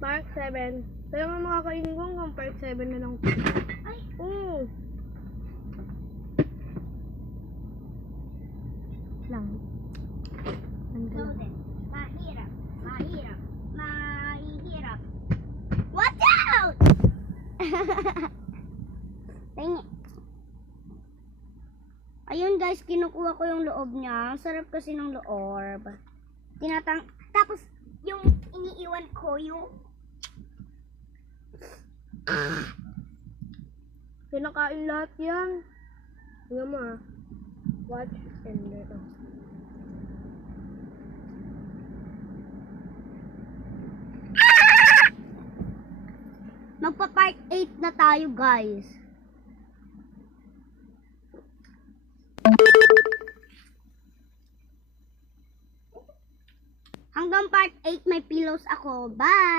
Park 7. Pero nga makakainin ko hanggang Park 7 na lang. Ay! Oo. Lang. Loaded. Mahirap. Mahirap. Mahirap. Watch out! Tingin. Ayun guys, kinukuha ko yung loob niya. Ang sarap kasi ng loob. Tapos, yung iniiwan ko, yung... Kinakain lahat yan. Tingnan mo ah. Watch and dito. Magpa-part 8 na tayo guys. Hanggang part 8 may pillows ako. Bye!